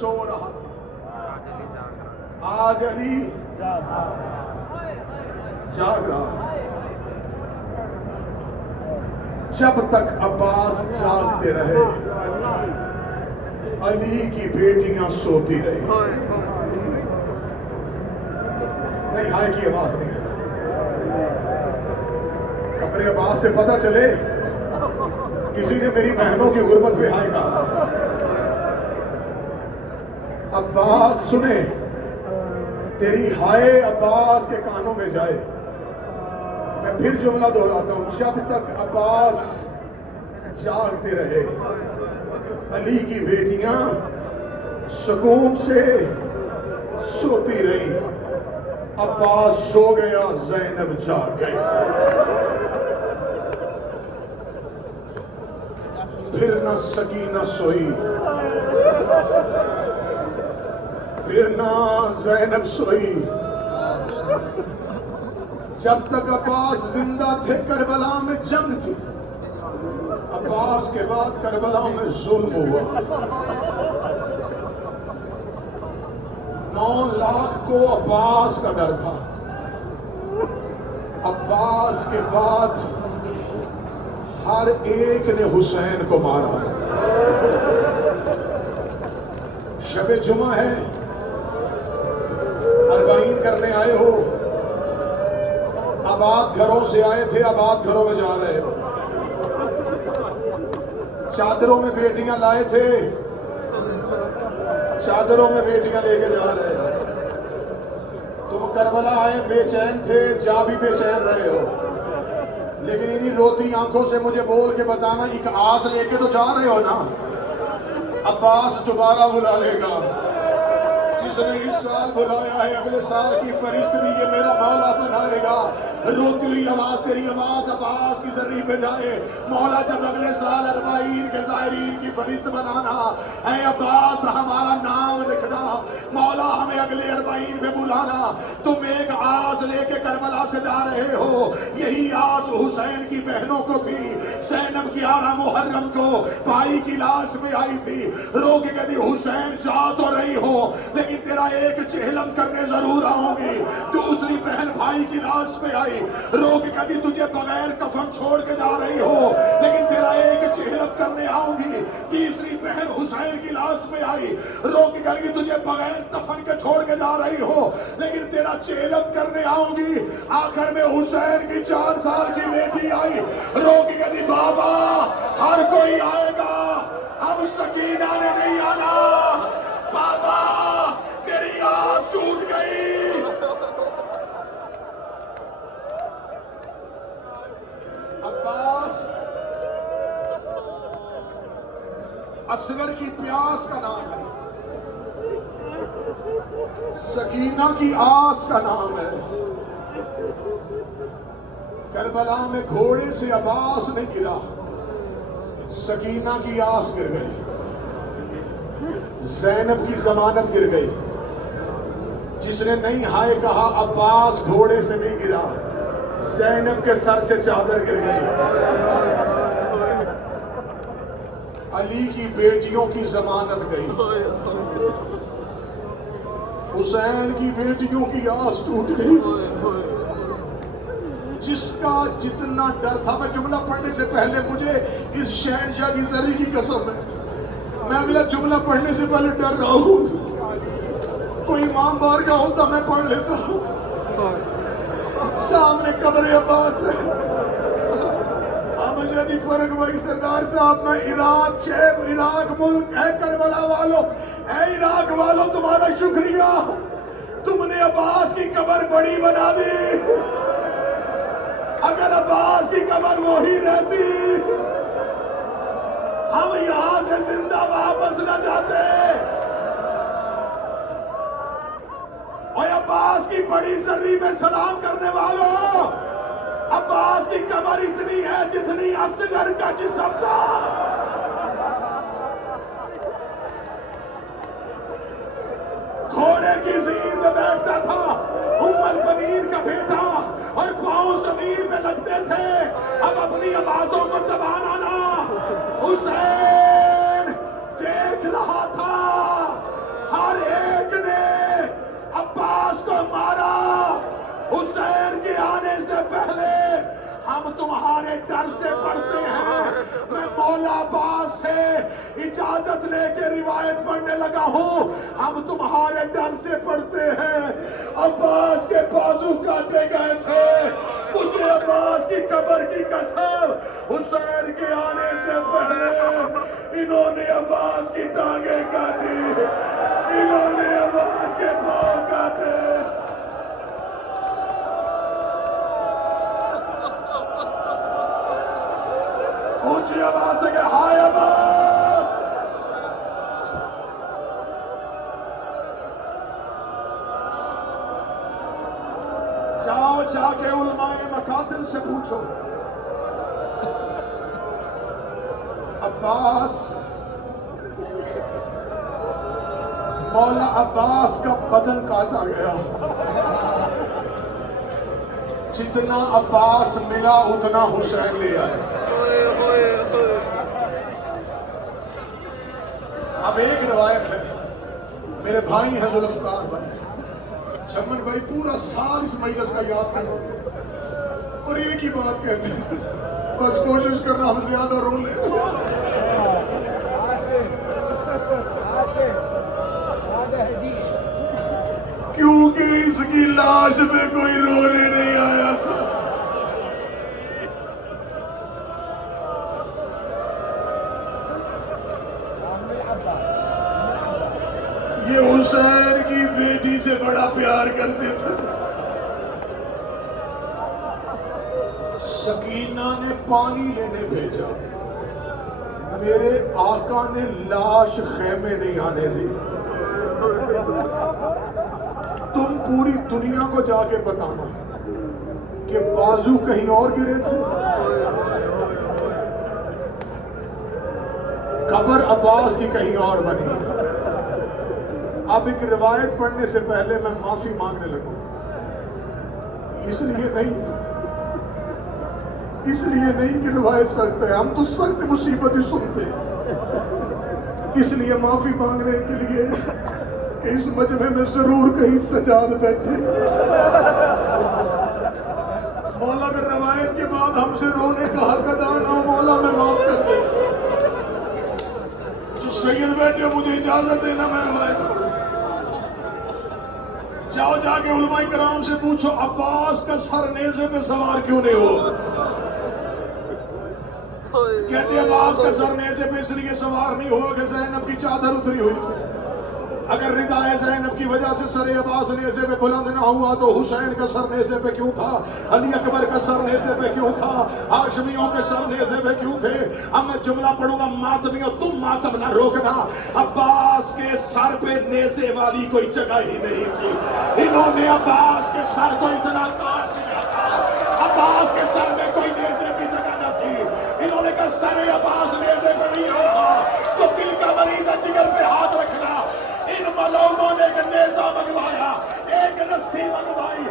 سو رہا تھا، آج علی جاگ رہا ہے۔ جب تک عباس جاگتے رہے علی کی بیٹیاں سوتی رہی۔ نہیں، ہائے کی آواز نہیں ہے۔ قبر عباس سے پتہ چلے کسی نے میری بہنوں کی غربت پہ ہائے کہا۔ عباس سنے، تیری ہائے عباس کے کانوں میں جائے۔ میں پھر جملہ دہراتا ہوں، جب تک عباس جاگتے رہے علی کی بیٹیاں سکون سے سوتی رہی۔ عباس سو گیا، زینب جاگ گئی۔ پھر نہ سکینہ سوئی، پھر نہ زینب سوئی۔ جب تک عباس زندہ تھے کربلا میں جنگ تھی، عباس کے بعد کربلا میں ظلم ہوا۔ 9 لاکھ کو عباس کا ڈر تھا۔ عباس کے بعد ہر ایک نے حسین کو مارا ہے۔ شب جمعہ ہے، 40 کرنے آئے ہو، آباد گھروں سے آئے تھے، آباد گھروں میں جا رہے ہو۔ چادروں میں بیٹیاں لائے تھے، چادروں میں بیٹیاں لے کے جا رہے ہو۔ تم کربلا آئے بے چین تھے، جا بھی بے چین رہے ہو، لیکن انہی روتی آنکھوں سے مجھے بول کے بتانا، ایک آس لے کے تو جا رہے ہو نا؟ عباس دوبارہ بلا لے گا۔ جس نے اس سال بلایا ہے اگلے سال کی فہرست بھی یہ میرا مولا بنائے گا۔ روتی ہوئی آواز، تیری آواز عباس کی ذریعے پہ جائے، مولا جب اگلے سال 40 کے زائرین کی فہرست بنانا، اے عباس ہمارا نام لکھنا، مولا ہمیں اگلے 40 پہ بلانا۔ تم ایک آس لے کے کربلا سے جا رہے ہو، یہی آس حسین کی بہنوں کو تھی۔ زینب 11 محرم کو بھائی کی لاش میں آئی تھی، رو کے کہتی حسین جا تو رہی ہو لیکن تیرا ایک چہلم کرنے ضرور آؤں گی۔ دوسری بہن بھائی کی لاش پہ آئی، رو کے کہتی تجھے بغیر کفن چھوڑ کے جا رہی ہو لیکن تیرا ایک چہلم کرنے آؤں گی۔ تیسری بہن حسین کی لاش پہ آئی، رو کے کہتی تجھے بغیر کفن کے چھوڑ کے جا رہی ہو لیکن تیرا چہلم کرنے آؤں گی۔ آخر میں حسین کی 4 سال کی بیٹی آئی، رو کے کہتی بابا ہر کوئی آئے گا، اب سکینہ نے نہیں آنا، بابا میری آس ٹوٹ گئی۔ عباس اصغر کی پیاس کا نام ہے، سکینہ کی آس کا نام ہے۔ کربلا میں گھوڑے سے عباس نے گرا، سکینہ کی آس گر گئی، زینب کی ضمانت گر گئی۔ جس نے نہیں ہائے کہا عباس گھوڑے سے نہیں گرا، زینب کے سر سے چادر گر گئی۔ علی کی بیٹیوں کی ضمانت گئی، حسین کی بیٹیوں کی آس ٹوٹ گئی۔ جس کا جتنا ڈر تھا، میں جملہ پڑھنے سے پہلے مجھے اس شہنشاہ کی ذری کی قسم ہے، میں اگلا جملہ پڑھنے سے پہلے ڈر رہا ہوں۔ کوئی امام بار کا ہوتا میں پڑھ لیتا، سامنے قبر عباس ہے۔ احمد فرق بھائی سردار صاحب، میں عراق شہر، عراق ملک ہے، کربلا والوں، اے عراق والوں تمہارا شکریہ، تم نے عباس کی قبر بڑی بنا دی۔ اگر عباس کی قبر وہی رہتی ہم یہاں سے زندہ واپس نہ جاتے۔ اور عباس کی بڑی ذری میں سلام کرنے والوں، عباس کی قبر اتنی ہے جتنی اصغر کا جسم تھا۔ گھوڑے کی زیر میں بیٹھتا تھا ام البنین کا بیٹا، اور پاؤں زمین پہ لگتے تھے۔ اب اپنی آوازوں کو دبانا نہ، حسین دیکھ رہا تھا تمہارے ڈر سے پڑھتے ہیں. میں مولا عباس سے اجازت لے کے روایت پڑھنے لگا ہوں. ہم تمہارے ڈر سے پڑھتے ہیں. عباس کے بازو کاٹے گئے تھے. مجھے عباس کی قبر کی قسم، حسین کے آنے سے پہلے انہوں نے عباس کی ٹانگیں کاٹی، انہوں نے عباس کے پاؤں کاٹے. اونچی آواز سے کہ ہائے عباس. جاؤ جا کے علماء مقاتل سے پوچھو، عباس، مولا عباس کا بدن کاٹا گیا. جتنا عباس ملا اتنا حسین لے آئے. اب ایک روایت ہے، میرے بھائی ہیں ذوالفقار بھائی، چمن بھائی پورا سال اس مجلس کا یاد کرواتے ہیں اور ایک ہی بات کہتے ہیں، بس کوشش کرنا ہم زیادہ رو لیں. کیونکہ اس کی لاش پہ کوئی رونے نہیں آیا تھا. یہ حسین کی بیٹی سے بڑا پیار کرتے تھے. سکینہ نے پانی لینے بھیجا، میرے آقا نے لاش خیمے نہیں آنے دی. تم پوری دنیا کو جا کے بتانا کہ بازو کہیں اور گرے تھے، قبر عباس کی کہیں اور بنی ہے. اب ایک روایت پڑھنے سے پہلے میں معافی مانگنے لگوں. اس لیے نہیں کہ روایت سخت ہے، ہم تو سخت مصیبت ہی سنتے ہیں. اس لیے معافی مانگنے کے لیے کہ اس مجمع میں ضرور کہیں سجاد بیٹھے. مولا میں روایت کے بعد ہم سے رونے کا حق ادا نہ ہو، مولا میں معاف کر دے. جو سید بیٹھے ہو مجھے اجازت دینا میں روایت پڑھوں. جاؤ جا کے علماء کرام سے پوچھو عباس کا سر نیزے پہ سوار کیوں نہیں ہو. کہتے ہیں عباس کا سر نیزے پہ اس لیے سوار نہیں ہوا کہ زینب کی چادر اتری ہوئی تھی. اگر ردائے زینب کی وجہ سے سر عباس نیزے پہ بلند نہ ہوا تو حسین کا سر نیزے پہ کیوں تھا، علی اکبر کا سر نیزے پہ کیوں تھا، ہاشمیوں کے سر نیزے پہ کیوں تھے. اب میں جملہ پڑھوں گا ماتمیوں، تم ماتم نہ روکنا. عباس کے سر پہ نیزے والی کوئی جگہ ہی نہیں تھی. انہوں نے عباس کے سر کو اتنا کاٹ دیا تھا، عباس کے سر میں کوئی نیزے کی جگہ نہ تھی. انہوں نے کہا سر عباس نیزے پہ نہیں آیا. جو دل کا مریض ہے جگر پہ ہاتھ رکھنا. ان ملعونوں نے ایک نیزہ منگوایا، ایک رسی منگوائی.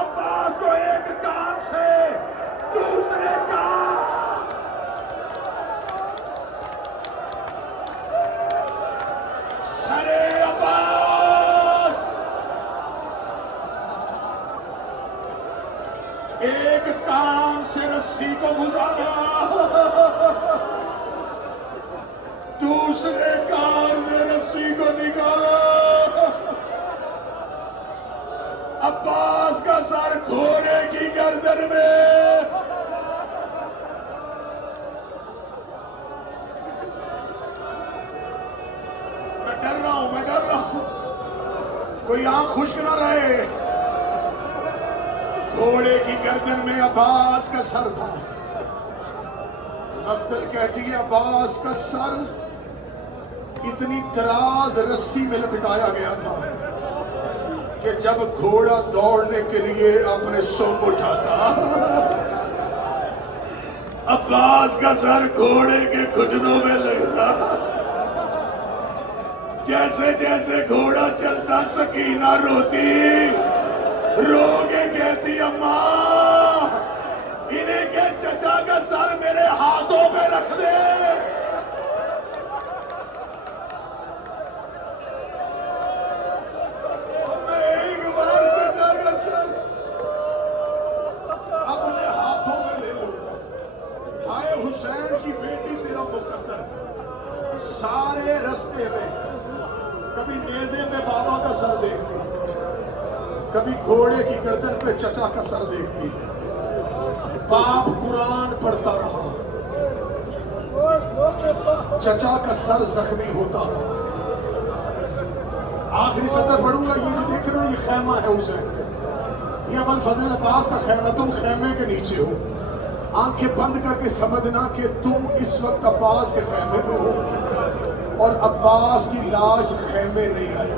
عباس کو ایک کان سے دوسرے کان سر عباس، ایک کان سے رسی کو گزارا، دوسرے کان میں رسی کو نکالا. عباس کا سر گھوڑے کی گردن میں. میں ڈر رہا ہوں کوئی آنکھ خشک نہ رہے. گھوڑے کی گردن میں عباس کا سر تھا. مقتل کہتی ہے عباس کا سر اتنی دراز رسی میں لٹکایا گیا تھا کہ جب گھوڑا دوڑنے کے لیے اپنے سونگ اٹھاتا عباس کا سر گھوڑے کے گھٹنوں میں لگتا. جیسے جیسے گھوڑا چلتا سکینہ روتی، رو کے کہتی اماں انہیں کہ چچا کا سر میرے ہاتھوں پہ رکھ دے. اپنے ہاتھوں میں لے لو. حسین کی بیٹی تیرا مقدر، سارے رستے میں کبھی نیزے پہ بابا کا سر دیکھتی، کبھی گھوڑے کی گردن پہ چچا کا سر دیکھتی، باپ قرآن پڑھتا رہا، چچا کا سر زخمی ہوتا رہا۔ آخری سطر پڑھوں گا، یہ جو دیکھ رہے ہو یہ خیمہ ہے حسین کا، یہ ابو الفضل عباس کا خیمہ، تم خیمے کے نیچے ہو۔ آنکھیں بند کر کے سمجھنا کہ تم اس وقت عباس کے خیمے میں ہو اور عباس کی لاش خیمے نہیں آئی،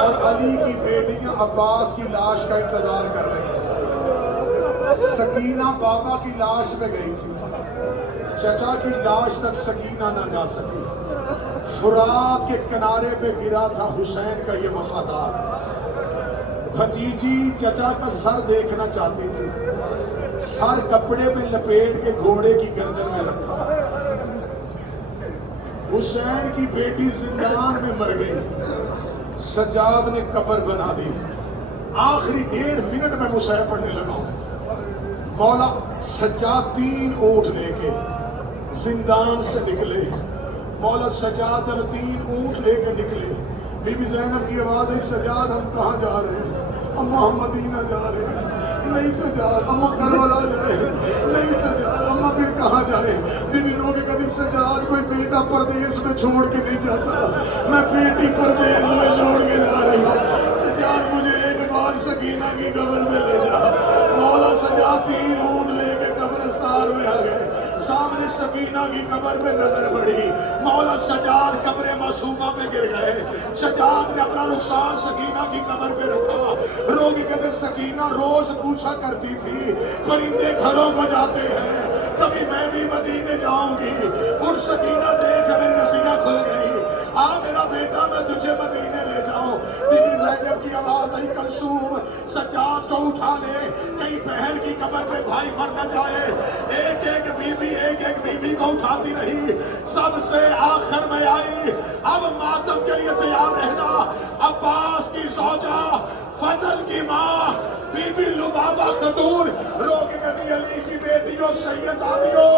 اور علی کی بیٹیاں عباس کی لاش کا انتظار کر رہی ہیں۔ سکینہ بابا کی لاش پہ گئی تھی، چچا کی لاش تک سکینہ نہ جا سکی۔ فرات کے کنارے پہ گرا تھا حسین کا یہ وفادار، بھتیجی چچا کا سر دیکھنا چاہتی تھی، سر کپڑے میں لپیٹ کے گھوڑے کی گردن میں رکھا۔ حسین کی بیٹی زندان میں مر گئی، سجاد نے قبر بنا دی۔ آخری 1.5 منٹ میں مصحف پڑھنے لگا ہوں۔ مولا سجاد 3 اونٹ لے کے زندان سے نکلے، مولا سجاد جب 3 اونٹ لے کے نکلے، بی بی زینب کی آواز ہے، سجاد ہم کہاں جا رہے ہیں؟ اماں ہم مدینہ جا رہے ہیں۔ نہیں سجاد، اماں کربلا جائے۔ نہیں سجاد، اماں پھر کہاں جائے؟ بی بی رو کے کہتی سجاد کوئی بیٹا پردیس میں چھوڑ کے نہیں جاتا، میں بیٹی پردیس میں چھوڑ کے جا رہی ہوں، سجاد مجھے ایک بار سکینہ کی قبر میں لے جا۔ مولا سجاد 3 اونٹ لے کے قبرستان میں آ گئے، سامنے سکینہ کی قبر پہ نظر پڑی، مولا سجاد قبر معصومہ پہ گر گئے۔ سجاد نے اپنا رخسار سکینہ کی قبر پہ رکھا، رو کے کہتے سکینہ روز پوچھا کرتی تھی پرندے گھروں کو جاتے ہیں، کبھی میں بھی مدینے جاؤں گی، اور سکینہ دیکھ میری رسیاں کھل گئی، آ میرا بیٹا میں تجھے مدینے لے جاؤں۔ بی بی زینب کی آواز آئی کلثوم سجاد کو اٹھا لے، کہیں بہن کی قبر پہ بھائی مر نہ جائے۔ ایک ایک بی بی کو اٹھاتی رہی، سب سے آخر میں آئی، اب ماتم کے لیے تیار رہنا، عباس کی زوجہ فضل کی ماں بی بی لبابہ خاتون رو کے کہتی علی کی بیٹیوں سیدزادیوں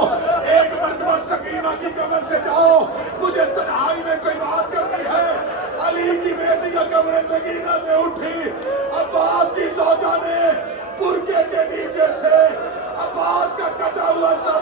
ایک مرتبہ سکینہ کی قبر سے جاؤ، مجھے تنہائی میں کوئی بات کرنی ہے۔ علی کی بیٹیاں قبر سکینہ سے اٹھی، عباس کی زوجہ نے برقعے کے نیچے سے عباس کا کٹا ہوا سر